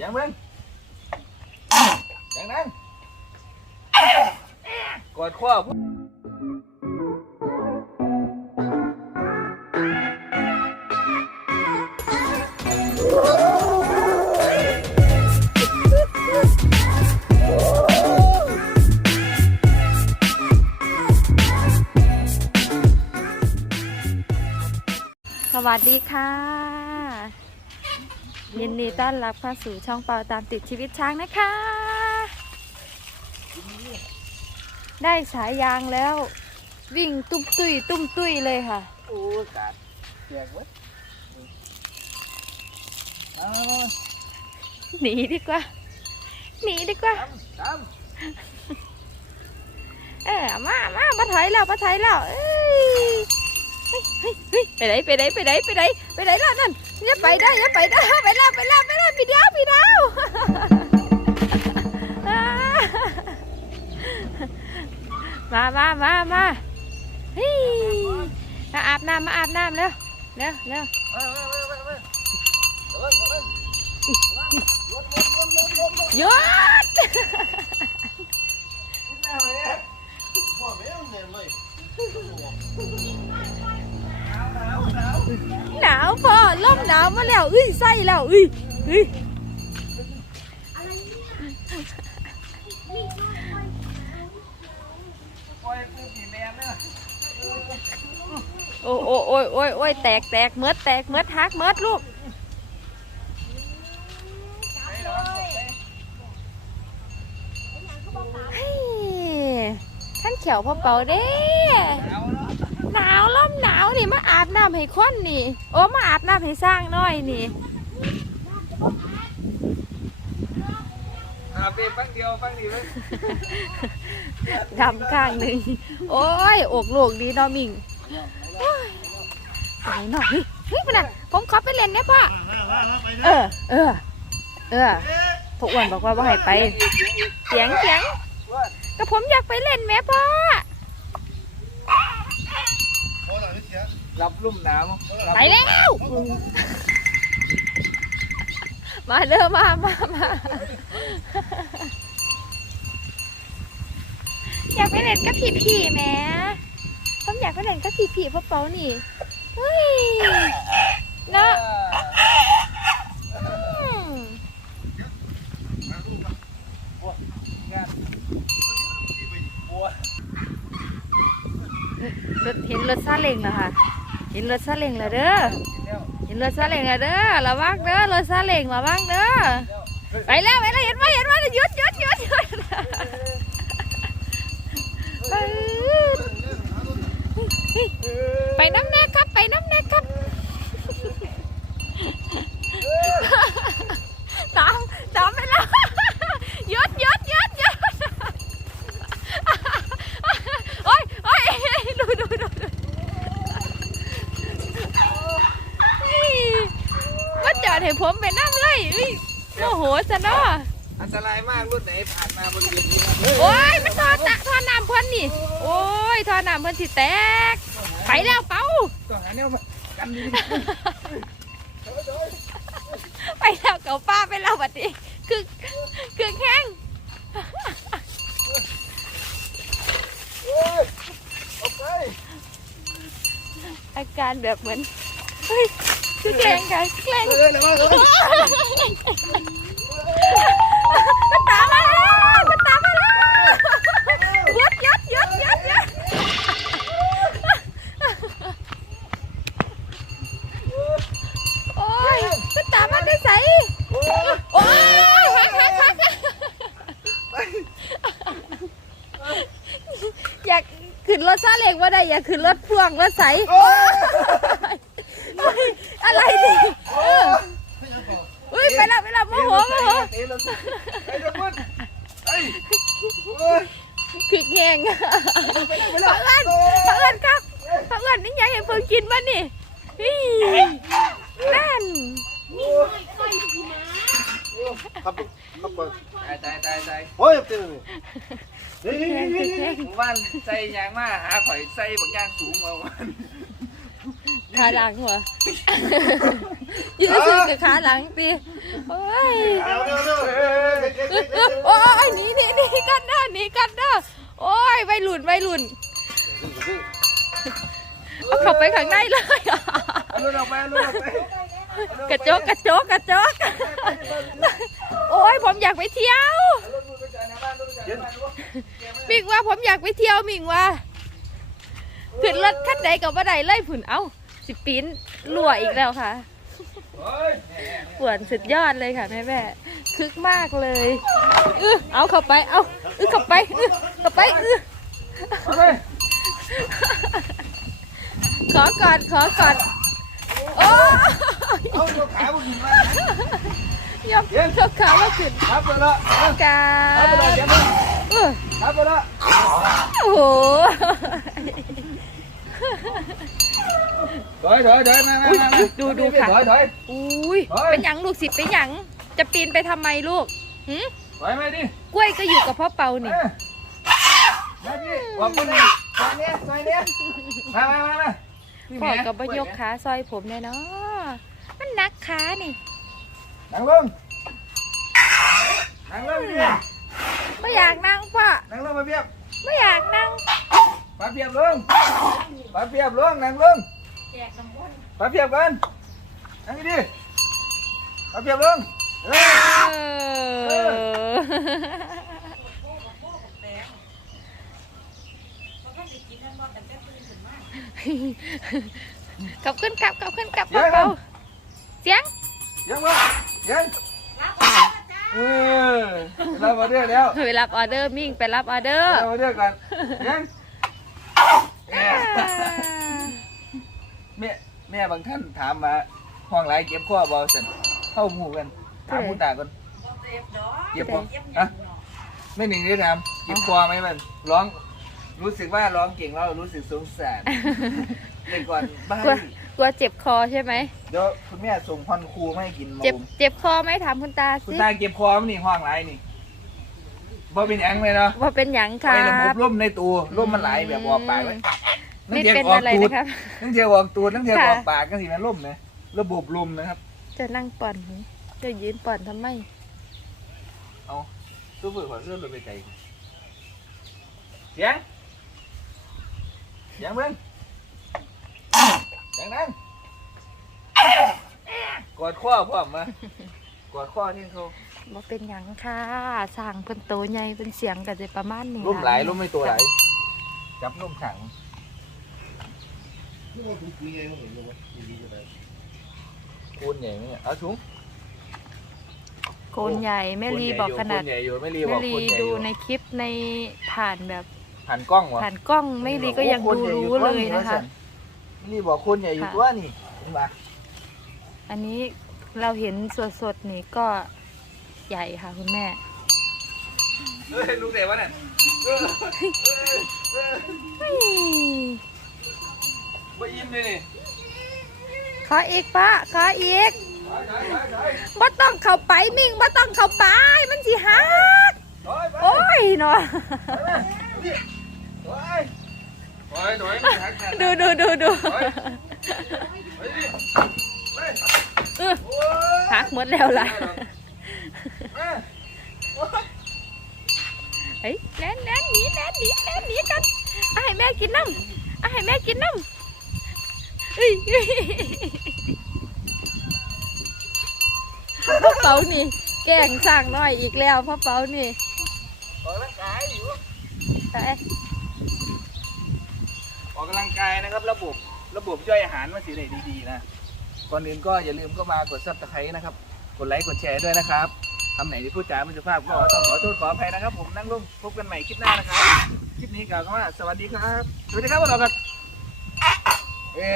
สียงเสียงเบิ้งเสียงดังกอดข้อสวัสดีค่ะ ยินดีต้อนรับเข้าสู่ช่องเปาตามติดชีวิตช้างนะคะ ได้สายยางแล้ว วิ่งตุ้มตุยตุ้มตุยเลยค่ะ โอ้กัดเสียงเว้ยเอาหนีดีกว่า หนีดีกว่าตามตามเออมามามาถอยแล้วมาถอยแล้วเอ้ยเฮ้ยเฮ้ยเฮ้ยไปไหนไปไหนไปไหนไปไหนไปไหนล่ะนั่น อย่าไปได้อย่าไปได้ไปแล้วไปแล้วไปแล้วพี่เดียวพี่เดียวอ่ามามามามาเฮ้ยมาอาบน้ำมาอาบน้ำเร็วเร็วเร็ว มาแล้วอุ้ยไส้แล้วอุ้ยอุ้ยโอ้โอ้โอ้ยโอ้ยโอ้ยแตกแตกเมืดแตกเมืดฮักเมืดลูกท่านเขียวพอเป่าเด้ หนาวเนาะหนาวล่มหนาวนี่มาอาบน้ำให้คนนี่ โอ้มาอาบน้ำให้สร้างน้อยนี่อาบเองฟังเดียวฟังดีเลยดำข้างหนึ่งโอ้ยอกลูกดีเนอมิงโอ้ยไปไหนหน่อยเฮ้ยเฮ้ยพนันผมขอไปเล่นนะพ่อเออ เออ เออพวกอ้วนบอกว่าว่าให้ไปเสียงเสียงก็ผมอยากไปเล่นแม่พ่อ รับลุ่มหนาวไปแล้ว มาเริ่มมามามาอยากไปเล่นกับพี่พี่ๆแหม่ผมอยากไปเล่นกับพี่พี่ๆพ่อเป๋านี่เฮ้ยเนาะอืมรถเห็นรถซาเล้งแล้วค่ะ เห็นรถซาเล้งแล้วเด้อเห็นรถซาเล้งแล้วเด้อระวังเด้อรถซาเล้งระวังเด้อไปแล้วไปแล้วเห็นไหมเห็นไหมหยุดหยุดหยุดหยุดไปน้ำแน่ครับไปน้ำแน่ครับตามตามไปแล้วหยุดหยุดหยุดหยุดโอ้ยโอ้ยดูดูดูดูนี่มาจอดให้ผมไปน้ำเลยอุ้ย โมโหซะเนาะอันตรายมากรุ่นไหนผ่านมาบริเวณนี้นะโอ้ยมันทอตะทอน้ำเพิ่นนี่ โอ้ยทอน้ำเพิ่นสิแตก ไปแล้วเป้า ต้องหาแนวกันดีไปแล้วเก่าป้าไปแล้วบัดนี้คือคือแข้งโอ้ยออกไป อาการแบบเหมือนเฮ้ยคือ แกล้งกันแกล้งเออเดี๋ยวมาเลยมันตามมาแล้วมันตามมาแล้วหยุดยุดยุดยุดยุดโอ้ยมันตามมาได้ใสโอ้ยโอ้ยฮักฮักฮักอยากขึ้นรถซาเล้งว่าได้อยากขึ้นรถพ่วงรถใส โอ้ย อะไรดิเอออุ้ยไปแล้วไปแล้วโมโหโมโห เตะลงไอ้ระเบิดไอ้โอ้ย คือแข่งไปแล้วไปพัแล้วกเอิญพักเอิญครับพักเอิญนี่ยังเห็นเพิ่งกินบ้านี่นี่นั่นครับครับเปิดตายตายตายตายโอ้ยเต็มเลยนี่นี่แข่งนี่คือนี่แข่งหมู่บ้านใส่ยางมาหาข่อยใส่บักยางสูงมาวันไปขาหลังหัวยืนซื้อกับขาหลังตีโอ้ยเอาเร็วเร็วเอ้ยเอ้ยเอ้ยโอ้ยหนีหนีหนีกันเด้อหนีกันเด้อ โอ้ยวัยรุ่นวัยรุ่นเอาเข้าไปข้างในเลยเอาลูกออกไปเอาลูกออกไปกระจกกระจกกระจกโอ้ยผมอยากไปเที่ยวลูกไปจ่ายหน้าบ้านลูกไปจ่ายหน้าบ้านลูกมิงว่าผมอยากไปเที่ยวมิงว่าขึ้นรถคันใดกับว่าใดไล่ผุนเอ้าสิปีนรั่วอีกแล้วค่ะเฮ้ยปวดสุดยอดเลยค่ะแม่แม่คึกมากเลยเออเอาเข้าไปเอาเออเข้าไปเออเข้าไปเออเอาไปขอก่อนขอก่อนโอ้ยเอาลูกขาบุญมายกยกขาว่าขึ้นครับไปละเอากาครับไปละเดี๋ยวมาเออครับไปละโอ้โหถอยถอยถอยมามาอุ๊ยมาดูดูค่ะถอยถอยอุ้ยเฮ้ยเป็นหยังลูกศิษย์เป็นหยังจะปีนไปทำไมลูกหืมถอยมาดิ กล้วยก็อยู่กับพ่อเปานี่เอ้ยมาดิวางมือนี่ซอยเนี้ยซอยเนี้ยมามามามาพี่พ่อแม่กับบยกขาซอยผมเนี่ยเนาะมันหนักขานี่นั่งลงนั่งลงดิไม่อยากนั่งพ่อนั่งลงมาเพียบไม่อยากนั่งปาเพียบลงปาเพียบลงนั่งลงปาเพียบกันนั่งดิปาเพียบลงเออเออ กลับขึ้นกลับกลับขึ้นกลับพ่อเปาเสียงยังมายังเออเรามาเรื่อยแล้วไปรับออเดอร์มิ่งไปรับออเดอร์เรามาเรื่อยกันยังแม่แม่บางท่านถามมาห้องไรเก็บข้อบอลสันเข้าหมู่กันถามผู้ตากัน เก็บข้ออะไม่หนึ่งได้ทำเก็บคอไหมมันร้อง รู้สึกว่าร้องเก่งแล้วรู้สึกสงสารเล่นก่อนบ้ากลัวกลัวเจ็บคอใช่ไหมเดี๋ยวคุณแม่ส่งพอนครูมาให้กินมาเจ็บบุมเจ็บคอไหมถามคุณตาคุณสิตาเก็บคอมันนี่ห้องไรนี่บ่เป็นหยังเลยเนาะว่าเป็นหยังครัไอ้ระบบบร่มในตัวร่มมันไหลแบบออกปากเลยไม่เป็นอะไรนะครับทั้งเทียวออกตูดทั้งเทียวค่ะออกปากก็สิแม่นร่มนะระบบลมนะครับ จะนั่งป่อนหูจะยืนป่อนทำไมเอา ตู้เปิดขอเสื้อเลยไปใจเสียงเสียงเบิ้งเสียงดังกอดข้อพ่อมมากอดข้อที่เขาว่าเป็นหยังค่ะสร้างเป็นโตใหญ่เป็นเสียงกันจะประมาณนี้ร่มไหลร่มไม่ตัวไหลจับร่มขังนี่มันคือคุยไงผมเห็นว่าดีๆก็ได้คูณใหญ่ไหมเนี่ยเอาถุงโค นใหญ่แม่ลีบอกขนาดคูณใหญ่อยู่แม่ลีบแม่อกลีคูณใหญ่อดูยู่ในคลิปในผ่านแบบผ่านกล้องวะผ่านกล้องแม่ลีก็ยังดูรู้เลยนะคะนี่บอกคนใหญ่อยู่ค่ะตัวนี่เห็นปะอันนี้เราเห็นสดๆนี่ก็ใหญ่ค่ะคุณแม่ เฮ้ยลูกเด็กวะเนี่ยเออเออเออบ่อิ่มเลยนี่ขออีกปะขออีก บ่ต้องเข้าไปมิ่งบ่ต้องเข้าไป มันสิหักโอ้ยเนาะถอดูดูดูดูหักหมดแล้วล่ะมาเฮ้ยแน่นแน่นหนีแน่นหนีแน่นหนีกันเอาให้แม่กินน้ำเอาให้แม่กินน้ำ พ่อเปานี่ แกล้งสร้างน้อยอีกแล้วพ่อเปานี่ออกกำลังกายอยู่ไปออกกำลังกายนะครับ ระบบระบบย่อยอาหารมันสิได้ดีๆนะก่อนอื่นก็อย่าลืมก็มากดซับสไครต์นะครับ กดไลค์กดแชร์ด้วยนะครับคำไหนที่พูดจาไม่สุภาพก็ต้องขอโทษขออภัยนะครับ ผมนั่งลงพบกันใหม่คลิปหน้านะครับ คลิปนี้กล่าวคำว่าสวัสดีครับ สวัสดีครับพวกเราครับเอ้